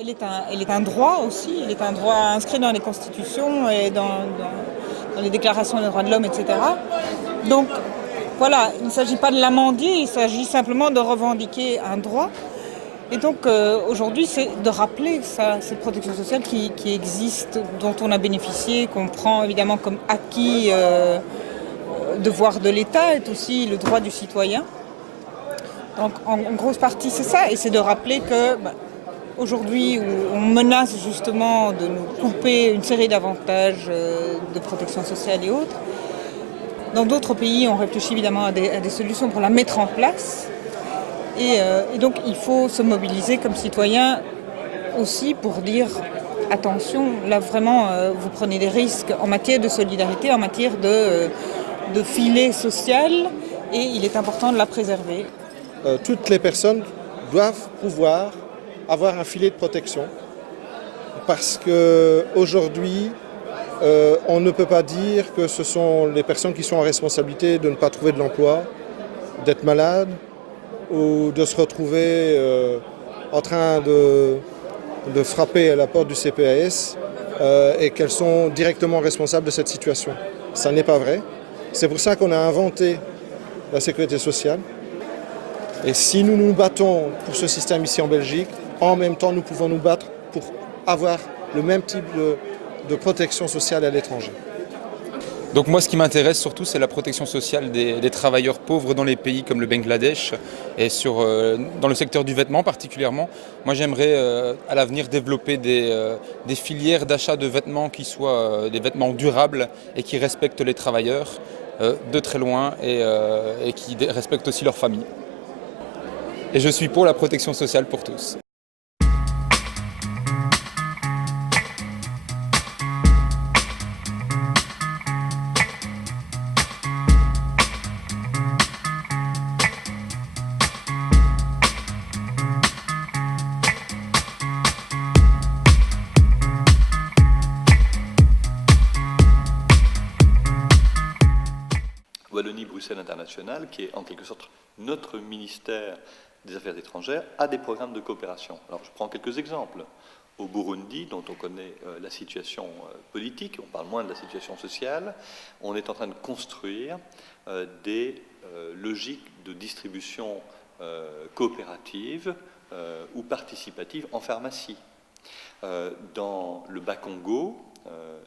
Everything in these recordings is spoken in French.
elle est un droit aussi, elle est un droit inscrit dans les constitutions et dans les déclarations des droits de l'homme, etc. Donc voilà, il ne s'agit pas de l'amendier, il s'agit simplement de revendiquer un droit. Et donc aujourd'hui, c'est de rappeler ça, cette protection sociale qui existe, dont on a bénéficié, qu'on prend évidemment comme acquis, devoir de l'État, est aussi le droit du citoyen. Donc en grosse partie, c'est ça, et c'est de rappeler que aujourd'hui, où on menace justement de nous couper une série d'avantages de protection sociale et autres, dans d'autres pays, on réfléchit évidemment à des solutions pour la mettre en place. Et donc, il faut se mobiliser comme citoyen aussi pour dire attention, là vraiment, vous prenez des risques en matière de solidarité, en matière de filet social, et il est important de la préserver. Toutes les personnes doivent pouvoir avoir un filet de protection parce qu'aujourd'hui, on ne peut pas dire que ce sont les personnes qui sont en responsabilité de ne pas trouver de l'emploi, d'être malades ou de se retrouver en train de frapper à la porte du CPAS et qu'elles sont directement responsables de cette situation. Ça n'est pas vrai. C'est pour ça qu'on a inventé la sécurité sociale. Et si nous nous battons pour ce système ici en Belgique, en même temps nous pouvons nous battre pour avoir le même type de protection sociale à l'étranger. Donc moi, ce qui m'intéresse surtout, c'est la protection sociale des travailleurs pauvres dans les pays comme le Bangladesh et dans le secteur du vêtement particulièrement. Moi, j'aimerais à l'avenir développer des filières d'achat de vêtements qui soient des vêtements durables et qui respectent les travailleurs de très loin et qui respectent aussi leurs familles. Et je suis pour la protection sociale pour tous. Wallonie-Bruxelles International, qui est en quelque sorte notre ministère des Affaires étrangères, a des programmes de coopération. Alors je prends quelques exemples. Au Burundi, dont on connaît la situation politique, on parle moins de la situation sociale, on est en train de construire des logiques de distribution coopérative ou participative en pharmacie. Dans le Bas-Congo,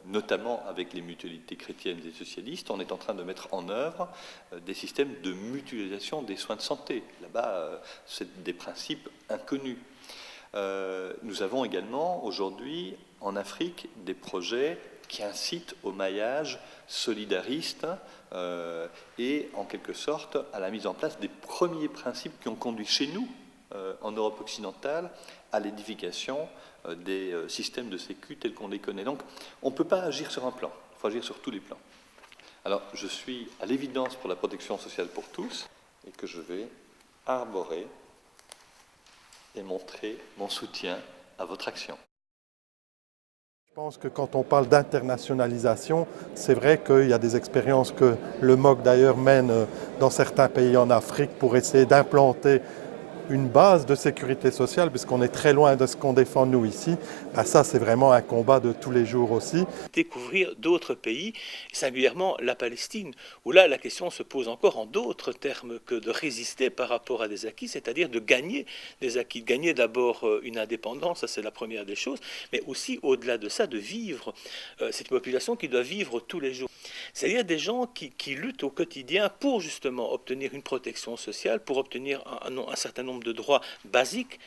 notamment avec les mutualités chrétiennes et socialistes, on est en train de mettre en œuvre des systèmes de mutualisation des soins de santé. Là-bas, c'est des principes inconnus. Nous avons également aujourd'hui en Afrique des projets qui incitent au maillage solidariste et en quelque sorte à la mise en place des premiers principes qui ont conduit chez nous, en Europe occidentale, à l'édification des systèmes de sécu tels qu'on les connaît. Donc on ne peut pas agir sur un plan, il faut agir sur tous les plans. Alors je suis à l'évidence pour la protection sociale pour tous et que je vais arborer et montrer mon soutien à votre action. Je pense que quand on parle d'internationalisation, c'est vrai qu'il y a des expériences que le MOC d'ailleurs mène dans certains pays en Afrique pour essayer d'implanter une base de sécurité sociale, puisqu'on est très loin de ce qu'on défend nous ici. Ça, c'est vraiment un combat de tous les jours aussi. Découvrir d'autres pays, singulièrement la Palestine, où là, la question se pose encore en d'autres termes que de résister par rapport à des acquis, c'est-à-dire de gagner des acquis. De gagner d'abord une indépendance, ça c'est la première des choses, mais aussi, au-delà de ça, de vivre. C'est une population qui doit vivre tous les jours. C'est-à-dire des gens qui luttent au quotidien pour justement obtenir une protection sociale, pour obtenir un certain nombre de droits basiques,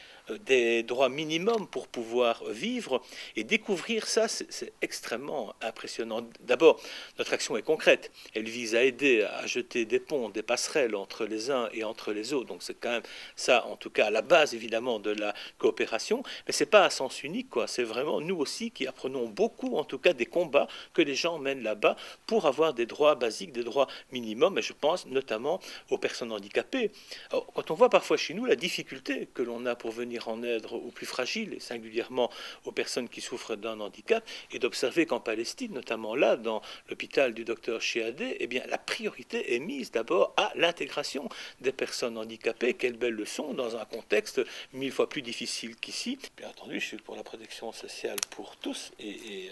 des droits minimums pour pouvoir vivre. Et découvrir ça, c'est extrêmement impressionnant. D'abord, notre action est concrète. Elle vise à aider à jeter des ponts, des passerelles entre les uns et entre les autres. Donc c'est quand même ça, en tout cas, à la base, évidemment, de la coopération. Mais c'est pas à sens unique, quoi. C'est vraiment nous aussi qui apprenons beaucoup, en tout cas, des combats que les gens mènent là-bas pour avoir des droits basiques, des droits minimums. Et je pense notamment aux personnes handicapées. Alors, quand on voit parfois chez nous la difficulté que l'on a pour venir venir en aide aux plus fragiles, et singulièrement aux personnes qui souffrent d'un handicap, et d'observer qu'en Palestine, notamment là, dans l'hôpital du docteur Chiadé, eh bien, la priorité est mise d'abord à l'intégration des personnes handicapées. Quelle belle leçon dans un contexte 1000 fois plus difficile qu'ici. Bien entendu, je suis pour la protection sociale pour tous et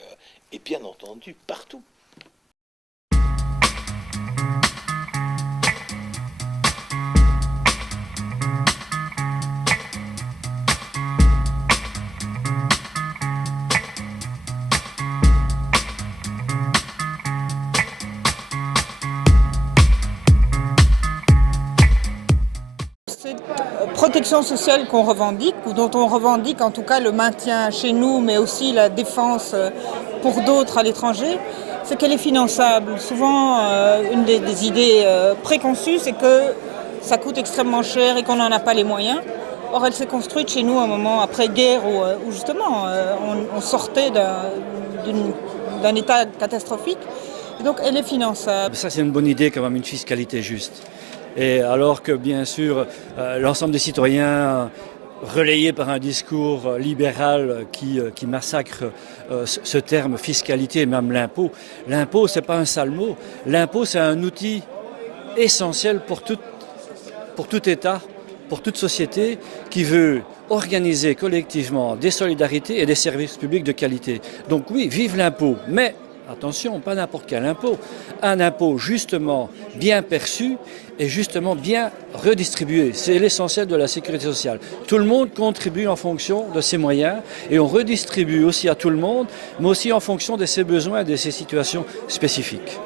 bien entendu partout. Cette protection sociale qu'on revendique, ou dont on revendique en tout cas le maintien chez nous, mais aussi la défense pour d'autres à l'étranger, c'est qu'elle est finançable. Souvent, une des idées préconçues, c'est que ça coûte extrêmement cher et qu'on n'en a pas les moyens. Or, elle s'est construite chez nous à un moment après-guerre où justement on sortait d'un état catastrophique. Et donc, elle est finançable. Ça, c'est une bonne idée quand même, une fiscalité juste. Et alors que, bien sûr, l'ensemble des citoyens, relayés par un discours libéral qui massacre ce terme fiscalité et même l'impôt. L'impôt, ce n'est pas un sale mot. L'impôt, c'est un outil essentiel pour tout État, pour toute société qui veut organiser collectivement des solidarités et des services publics de qualité. Donc oui, vive l'impôt, mais attention, pas n'importe quel impôt. Un impôt justement bien perçu et justement bien redistribué. C'est l'essentiel de la sécurité sociale. Tout le monde contribue en fonction de ses moyens et on redistribue aussi à tout le monde, mais aussi en fonction de ses besoins et de ses situations spécifiques.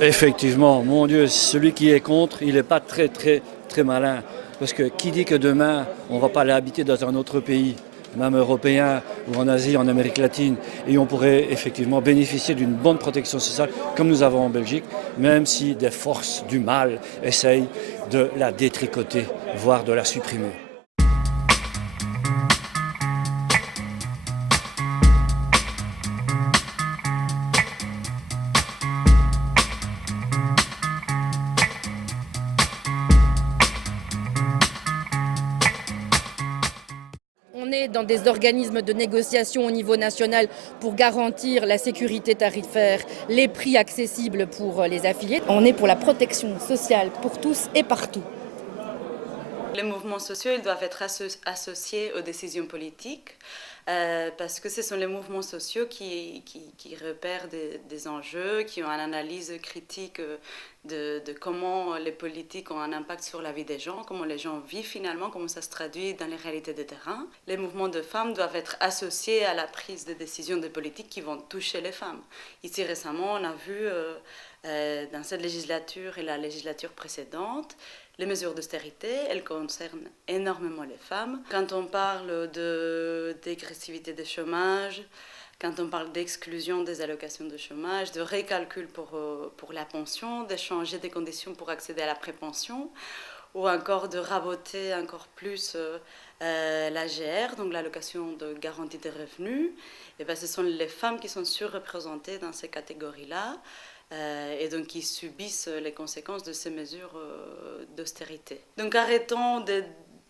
Effectivement, mon Dieu, celui qui est contre, il n'est pas très malin. Parce que qui dit que demain, on ne va pas aller habiter dans un autre pays, même européen ou en Asie, en Amérique latine, et on pourrait effectivement bénéficier d'une bonne protection sociale comme nous avons en Belgique, même si des forces du mal essayent de la détricoter, voire de la supprimer. On est dans des organismes de négociation au niveau national pour garantir la sécurité tarifaire, les prix accessibles pour les affiliés. On est pour la protection sociale pour tous et partout. Les mouvements sociaux ils doivent être associés aux décisions politiques parce que ce sont les mouvements sociaux qui repèrent des enjeux, qui ont une analyse critique de comment les politiques ont un impact sur la vie des gens, comment les gens vivent finalement, comment ça se traduit dans les réalités de terrain. Les mouvements de femmes doivent être associés à la prise de décisions de politiques qui vont toucher les femmes. Ici récemment, on a vu dans cette législature et la législature précédente, les mesures d'austérité, elles concernent énormément les femmes. Quand on parle de dégressivité des chômages, quand on parle d'exclusion des allocations de chômage, de récalcul pour la pension, de changer des conditions pour accéder à la prépension, ou encore de raboter encore plus l'AGR, donc l'allocation de garantie des revenus, et bien, ce sont les femmes qui sont surreprésentées dans ces catégories-là. Et donc qui subissent les conséquences de ces mesures d'austérité. Donc arrêtons de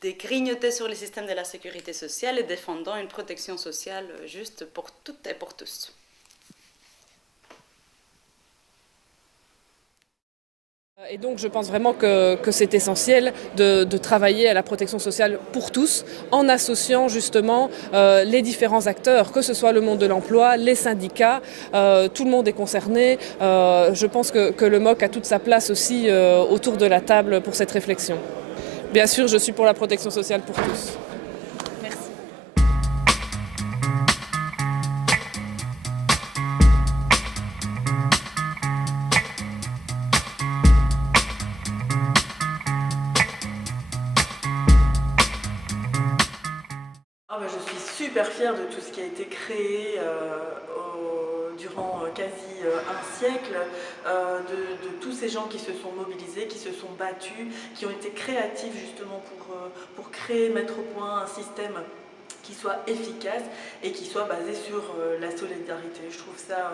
grignoter sur le système de la sécurité sociale et défendons une protection sociale juste pour toutes et pour tous. Et donc je pense vraiment que c'est essentiel de travailler à la protection sociale pour tous en associant justement les différents acteurs, que ce soit le monde de l'emploi, les syndicats, tout le monde est concerné. Je pense que le MOC a toute sa place aussi autour de la table pour cette réflexion. Bien sûr, je suis pour la protection sociale pour tous. Merci. Je suis super fière de tout ce qui a été créé durant quasi un siècle, de tous ces gens qui se sont mobilisés, qui se sont battus, qui ont été créatifs justement pour créer, mettre au point un système qui soit efficace et qui soit basé sur la solidarité. Je trouve ça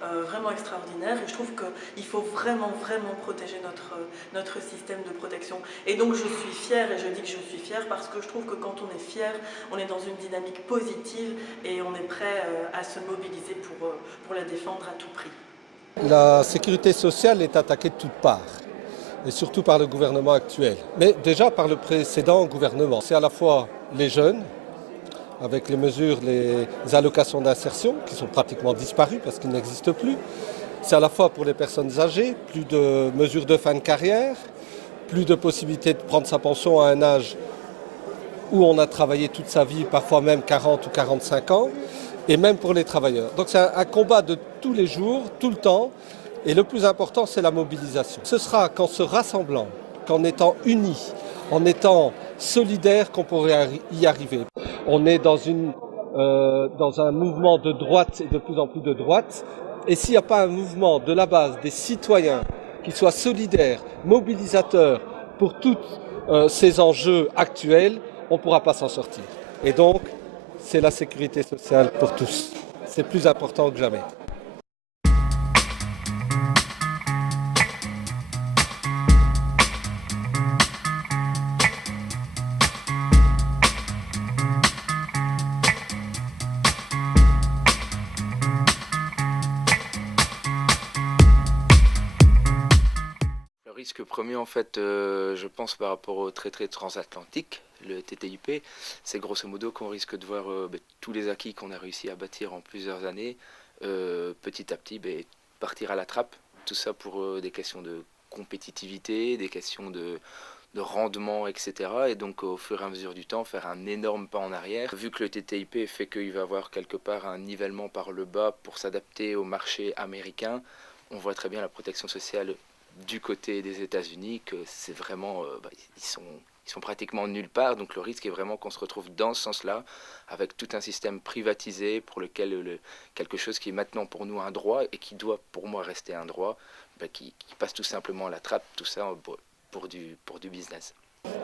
vraiment extraordinaire et je trouve qu'il faut vraiment protéger notre système de protection. Et donc je suis fière, et je dis que je suis fière parce que je trouve que quand on est fier, on est dans une dynamique positive et on est prêt à se mobiliser pour la défendre à tout prix. La sécurité sociale est attaquée de toutes parts, et surtout par le gouvernement actuel, mais déjà par le précédent gouvernement. C'est à la fois les jeunes, avec les mesures, les allocations d'insertion qui sont pratiquement disparues parce qu'ils n'existent plus. C'est à la fois pour les personnes âgées, plus de mesures de fin de carrière, plus de possibilités de prendre sa pension à un âge où on a travaillé toute sa vie, parfois même 40 ou 45 ans, et même pour les travailleurs. Donc c'est un combat de tous les jours, tout le temps, et le plus important c'est la mobilisation. Ce sera qu'en se rassemblant, qu'en étant unis, en étant solidaires qu'on pourrait y arriver. On est dans un mouvement de droite et de plus en plus de droite. Et s'il n'y a pas un mouvement de la base des citoyens qui soit solidaire, mobilisateur pour tous ces enjeux actuels, on ne pourra pas s'en sortir. Et donc, c'est la sécurité sociale pour tous. C'est plus important que jamais. Le risque premier, en fait, je pense par rapport au traité transatlantique, le TTIP, c'est grosso modo qu'on risque de voir tous les acquis qu'on a réussi à bâtir en plusieurs années, petit à petit, partir à la trappe. Tout ça pour des questions de compétitivité, des questions de rendement, etc. Et donc, au fur et à mesure du temps, faire un énorme pas en arrière. Vu que le TTIP fait qu'il va y avoir quelque part un nivellement par le bas pour s'adapter au marché américain, on voit très bien la protection sociale du côté des États-Unis, que c'est vraiment, ils sont pratiquement nulle part, donc le risque est vraiment qu'on se retrouve dans ce sens-là, avec tout un système privatisé pour lequel quelque chose qui est maintenant pour nous un droit et qui doit pour moi rester un droit, qui passe tout simplement à la trappe, tout ça pour du business.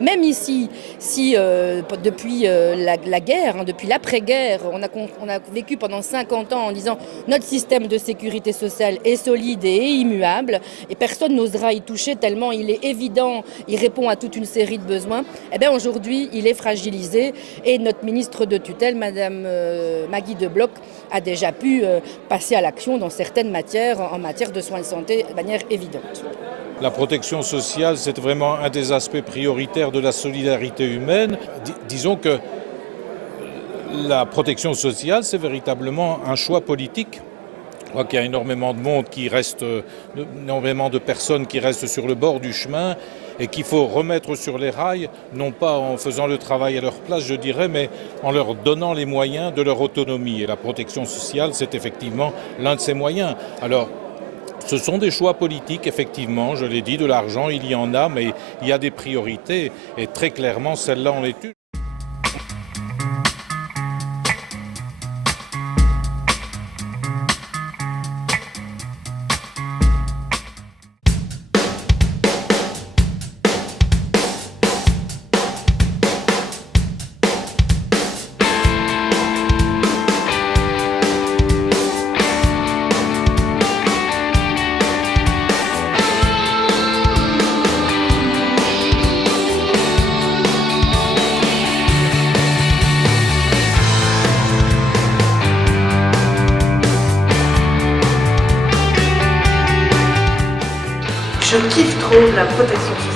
Même ici, si depuis la guerre, depuis l'après-guerre, on a vécu pendant 50 ans en disant notre système de sécurité sociale est solide et immuable et personne n'osera y toucher tellement il est évident, il répond à toute une série de besoins, eh bien aujourd'hui il est fragilisé et notre ministre de tutelle, Madame Maggie De Bloch, a déjà pu passer à l'action dans certaines matières, en matière de soins de santé, de manière évidente. La protection sociale, c'est vraiment un des aspects prioritaires de la solidarité humaine. Disons que la protection sociale, c'est véritablement un choix politique. Je crois qu'il y a énormément de monde qui reste, énormément de personnes qui restent sur le bord du chemin et qu'il faut remettre sur les rails, non pas en faisant le travail à leur place, je dirais, mais en leur donnant les moyens de leur autonomie. Et la protection sociale, c'est effectivement l'un de ces moyens. Alors, ce sont des choix politiques, effectivement, je l'ai dit, de l'argent, il y en a, mais il y a des priorités, et très clairement, celle-là en est une. Je kiffe trop la protection sociale.